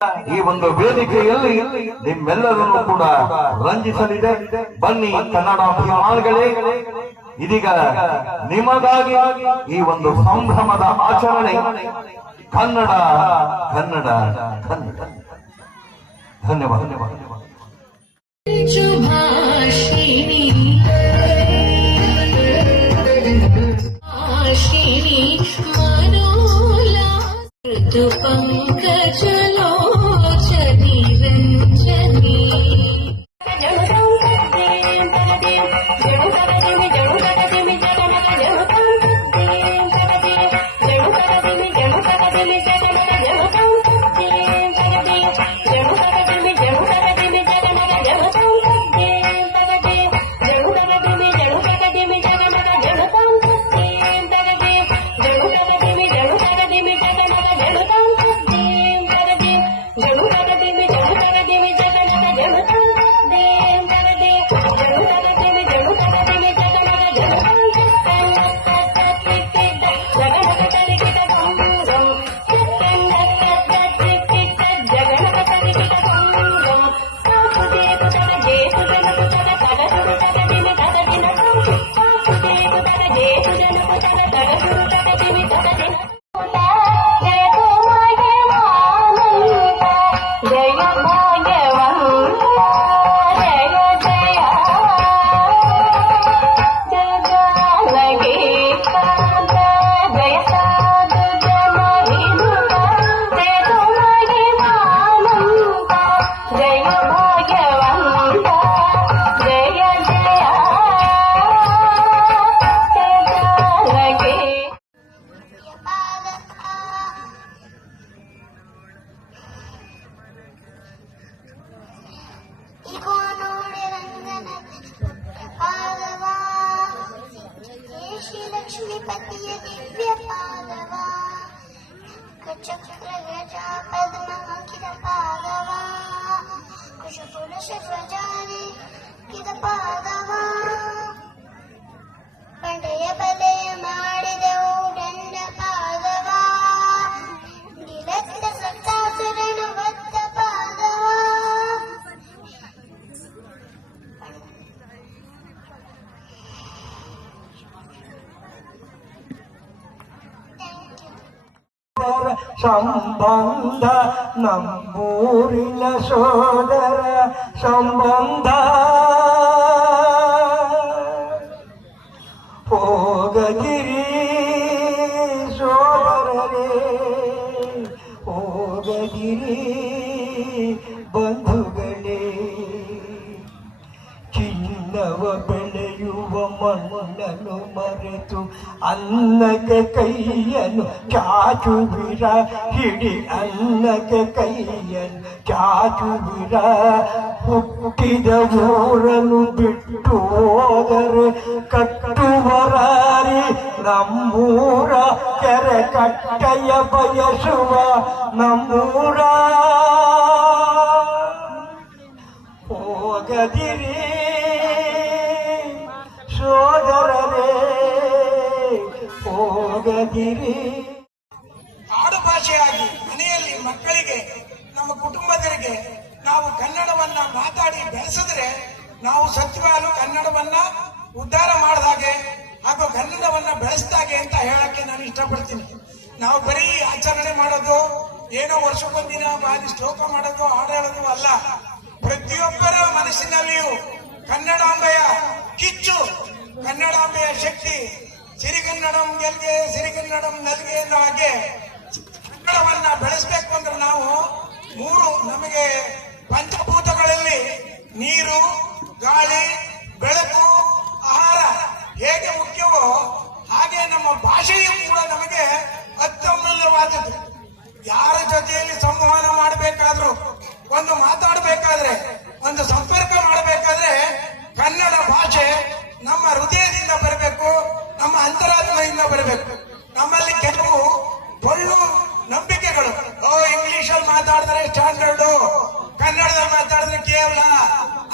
ಈ ಒಂದು ವೇದಿಕೆಯಲ್ಲಿ ನಿಮ್ಮೆಲ್ಲರನ್ನು ಕೂಡ ರಂಜಿಸಲಿದೆ. ಬನ್ನಿ ಕನ್ನಡ ಅಭಿಮಾನಿಗಳೇ, ಇದೀಗ ನಿಮಗಾಗಿ ಈ ಒಂದು ಸಂಭ್ರಮದ ಆಚರಣೆ. ಕನ್ನಡ ಕನ್ನಡ ಕನ್ನಡ. ಧನ್ಯವಾದ. पंकजलोचनी रंजनी लक्ष्मीपतिय दिव्य पादवा चक्र गजा पद्मांकित पादवा कुशपुरुष ध्वजानि कित पादवा पंडय बले ಮಾಡಿದೆವು ದಂಡ ಪಾದವಾ ನಿರತ್ತ ಸತ್ತಾಸುರನ ವತ್ತ ಪಾದವಾ ಸಂಬಂಧ ನಮ್ಮೂರಿನ ಸೋದರ ಸಂಬಂಧ ಹೋಗದಿರಿ ಸೋದರರೇ ಹೋಗದಿರಿ ಬಂಧುಗಳೇ ಚಿನ್ನವ ಬೆಳೆಯುವ ಮಣ್ಣನ್ನು ಮರೆತು ಅನ್ನಕ್ಕೆ ಕೈಯನ್ನು ಚಾಚುವಿರ ಹಿಡಿ ಅನ್ನಕ್ಕೆ ಕೈಯನ್ನು ಚಾಚುವಿರ ಹುಟ್ಟಿದ ಊರನ್ನು ಬಿಟ್ಟು ಹೋದರೆ ಕಟ್ಟುವರಾರಿ ನಮ್ಮೂರ ಕೆರೆ ಕಟ್ಟೆಯ ಬಯಸುವ ನಮ್ಮೂರ ಹೋಗದಿರಿ ಸೋದರರೇ ಹೋಗದಿರಿ. ಆಡು ಭಾಷೆಯಾಗಿ ಮನೆಯಲ್ಲಿ ಮಕ್ಕಳಿಗೆ ನಮ್ಮ ಕುಟುಂಬದರಿಗೆ ನಾವು ಕನ್ನಡವನ್ನ ಮಾತಾಡಿ ಬೆಳೆಸಿದ್ರೆ ನಾವು ಸತ್ಯವಾಗಲು ಕನ್ನಡವನ್ನ ಉದ್ಧಾರ ಮಾಡಿದಾಗೆ ಹಾಗೂ ಕನ್ನಡವನ್ನ ಬೆಳೆಸಿದಾಗೆ ಅಂತ ಹೇಳಕ್ಕೆ ನಾನು ಇಷ್ಟಪಡ್ತೀನಿ. ನಾವು ಬರೀ ಆಚರಣೆ ಮಾಡೋದು, ಏನೋ ವರ್ಷಕ್ಕೊಂದಿನ ಬಾರಿ ಶ್ಲೋಕ ಮಾಡೋದು, ಹಾಡು ಹೇಳೋದು ಅಲ್ಲ. ಪ್ರತಿಯೊಬ್ಬರ ಮನಸ್ಸಿನಲ್ಲಿಯೂ ಕನ್ನಡಾಂಬೆಯ ಕಿಚ್ಚು, ಕನ್ನಡಾಂಬೆಯ ಶಕ್ತಿ, ಸಿರಿಗನ್ನಡಂ ಗೆಲ್ಗೆ ಸಿರಿಗನ್ನಡಂ ನಲ್ಗೆ ಅನ್ನೋ ಹಾಗೆ ಕನ್ನಡವನ್ನ ಬೆಳೆಸಬೇಕು ಅಂದ್ರೆ ನಾವು ನಮಗೆ ಪಂಚಭೂತಗಳಲ್ಲಿ ನೀರು, ಗಾಳಿ, ಬೆಳಕು, ಆಹಾರ ಹೇಗೆ ಮುಖ್ಯವೋ ಹಾಗೆ ನಮ್ಮ ಭಾಷೆಯೂ ಕೂಡ ನಮಗೆ ಅತ್ಯಮೂಲ್ಯವಾದದ್ದು. ಯಾರ ಜೊತೆಯಲ್ಲಿ ಸಂವಹನ ಮಾಡಬೇಕಾದ್ರೂ, ಒಂದು ಮಾತಾಡಬೇಕಾದ್ರೆ, ಒಂದು ಸಂಪರ್ಕ ಮಾಡಬೇಕಾದ್ರೆ ಕನ್ನಡ ಭಾಷೆ ನಮ್ಮ ಹೃದಯದಿಂದ ಬರಬೇಕು, ನಮ್ಮ ಅಂತರಾತ್ಮದಿಂದ ಬರಬೇಕು. ನಮ್ಮಲ್ಲಿ ಕೆಲವು ಒಳ್ಳು ನಂಬಿಕೆಗಳು, ಇಂಗ್ಲಿಷಲ್ಲಿ ಮಾತಾಡಿದ್ರೆ ಸ್ಟ್ಯಾಂಡರ್ಡು, ಕನ್ನಡದಲ್ಲಿ ಮಾತಾಡಿದ್ರೆ ಕೇವಲ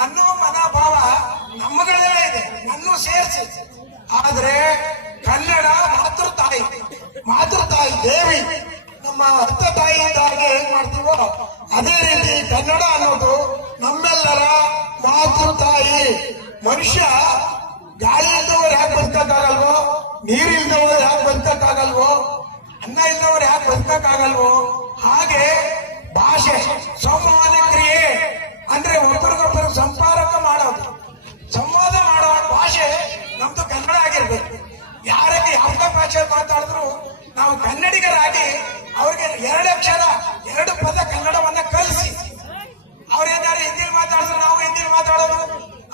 ಅನ್ನೋ ಮನೋಭಾವ ನಮ್ಮಗಳೇ ಇದೆ, ನನ್ನೂ ಸೇರಿಸಿ. ಆದ್ರೆ ಕನ್ನಡ ಮಾತೃತಾಯಿ ದೇವಿ, ನಮ್ಮ ನಮ್ಮ ಅತ್ತ ತಾಯಿಯಿಂದಾಗಿ ಹೇಗ್ ಮಾಡ್ತೀವೋ ಅದೇ ರೀತಿ ಕನ್ನಡ ಅನ್ನೋದು ನಮ್ಮೆಲ್ಲರ ಮಾತೃ ತಾಯಿ. ಮನುಷ್ಯ ಗಾಳಿ ಇಲ್ದವರು ಯಾಕೆ ಬದುಕಕ್ಕಾಗಲ್ವೋ, ನೀರು ಇಲ್ದವರು ಯಾಕೆ ಬದುಕಕ್ಕಾಗಲ್ವೋ, ಅನ್ನ ಇಲ್ದವರು ಯಾಕೆ ಬದುಕಕ್ಕಾಗಲ್ವೋ, ಹಾಗೆ ಭಾಷೆ ಸಂವಾದ ಕ್ರಿಯೆ ಅಂದ್ರೆ ಒಬ್ಬರಿಗೊಬ್ಬರು ಸಂಪರ್ಕ ಮಾಡೋದು, ಸಂವಾದ ಮಾಡೋ ಭಾಷೆ ನಮ್ದು ಕನ್ನಡ ಆಗಿರ್ಬೇಕು. ಯಾರಿಗೆ ಯಾವುದೇ ಭಾಷೆ ಮಾತಾಡಿದ್ರು ನಾವು ಕನ್ನಡಿಗರಾಗಿ ಅವ್ರಿಗೆ 2 ಅಕ್ಷರ 2 ಪದ ಕನ್ನಡವನ್ನ ಕಲಿಸಿ. ಅವ್ರೇನಾದ್ರು ಹಿಂದಿ ಮಾತಾಡಿದ್ರು ನಾವು ಹಿಂದಿ ಮಾತಾಡೋದು,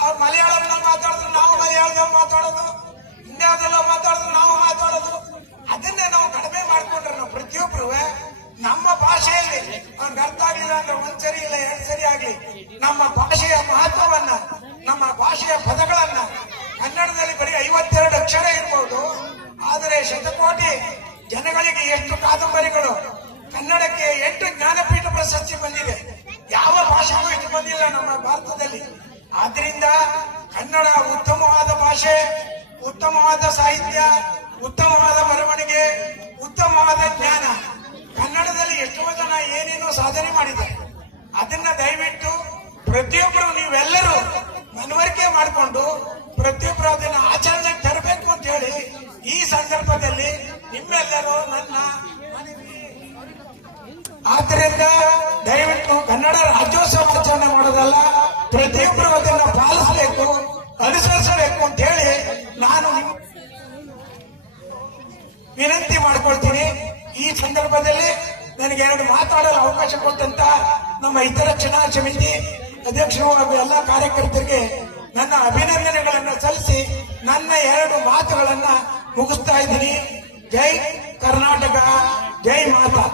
ಅವ್ರು ಮಲಯಾಳಂನಲ್ಲಿ ಮಾತಾಡಿದ್ರು ನಾವು ಮಲಯಾಳದಲ್ಲಿ ಮಾತಾಡೋದು, ಇನ್ಯಾವುದೆಲ್ಲ ಮಾತಾಡಿದ್ರು ನಾವು ಮಾತಾಡೋದು. ಅದನ್ನೇ ನಾವು ಕಡಿಮೆ ಮಾಡ್ಕೊಂಡ್ರೆ ನಾವು ಪ್ರತಿಯೊಬ್ಬರು ನಮ್ಮ ಭಾಷೆಯಲ್ಲಿ ಅವ್ರಿಗೆ ಅರ್ಥ ಆಗಲಿಲ್ಲ ಅಂದ್ರೆ 1 ಸರಿ ಇಲ್ಲ 2 ಸರಿ ಆಗ್ಲಿ ನಮ್ಮ ಭಾಷೆಯ ಮಹತ್ವವನ್ನ, ನಮ್ಮ ಭಾಷೆಯ ಪದಗಳನ್ನ, ಕನ್ನಡದಲ್ಲಿ ಬರೀ 52 ಅಕ್ಷರ ಇರ್ಬೋದು, ಆದರೆ ಶತಕೋಟಿ ಜನಗಳಿಗೆ ಎಷ್ಟು ಕಾದಂಬರಿಗಳು, ಕನ್ನಡಕ್ಕೆ 8 ಜ್ಞಾನಪೀಠ ಪ್ರಶಸ್ತಿ ಬಂದಿದೆ. ಯಾವ ಭಾಷೆಗೂ ಇಷ್ಟು ಬಂದಿಲ್ಲ ನಮ್ಮ ಭಾರತದಲ್ಲಿ. ಆದ್ರಿಂದ ಕನ್ನಡ ಉತ್ತಮವಾದ ಭಾಷೆ, ಉತ್ತಮವಾದ ಸಾಹಿತ್ಯ, ಉತ್ತಮವಾದ ಬರವಣಿಗೆ, ಉತ್ತಮವಾದ ಜ್ಞಾನ. ಕನ್ನಡದಲ್ಲಿ ಎಷ್ಟೋ ಜನ ಏನೇನೋ ಸಾಧನೆ ಮಾಡಿದ್ದಾರೆ. ಅದನ್ನ ದಯವಿಟ್ಟು ಪ್ರತಿಯೊಬ್ಬರು ನೀವೆಲ್ಲರೂ ಮನವರಿಕೆ ಮಾಡಿಕೊಂಡು ಪ್ರತಿಯೊಬ್ಬರು ಅದನ್ನ ಆಚರಣೆಗೆ ತರಬೇಕು ಅಂತ ಹೇಳಿ ಈ ಸಂದರ್ಭದಲ್ಲಿ ನಿಮ್ಮೆಲ್ಲರೂ ನನ್ನ ಮನವಿ. ಆದ್ದರಿಂದ ದಯವಿಟ್ಟು ಕನ್ನಡ ರಾಜ್ಯೋತ್ಸವ ಆಚರಣೆ ಮಾಡೋದಲ್ಲ, ಪ್ರತಿಯೊಬ್ಬರು ಅದನ್ನ ಪಾಲಿಸಬೇಕು, ಅನುಸರಿಸಬೇಕು ಅಂತ ಹೇಳಿ ನಾನು ವಿನಂತಿ ಮಾಡ್ಕೊಳ್ತೀನಿ. ಈ ಸಂದರ್ಭದಲ್ಲಿ ನನಗೆ 2 ಮಾತಾಡಲು ಅವಕಾಶ ಕೊಟ್ಟಂತ ನಮ್ಮ ಇತರ ಚುನಾವಣಾ ಸಮಿತಿ ಅಧ್ಯಕ್ಷರು ಹಾಗೂ ಎಲ್ಲ ಕಾರ್ಯಕರ್ತರಿಗೆ ನನ್ನ ಅಭಿನಂದನೆಗಳನ್ನು ಸಲ್ಲಿಸಿ ನನ್ನ 2 ಮಾತುಗಳನ್ನ ಮುಗಿಸ್ತಾ ಇದ್ದೀನಿ. ಜೈ ಕರ್ನಾಟಕ, ಜೈ ಮಾತಾ.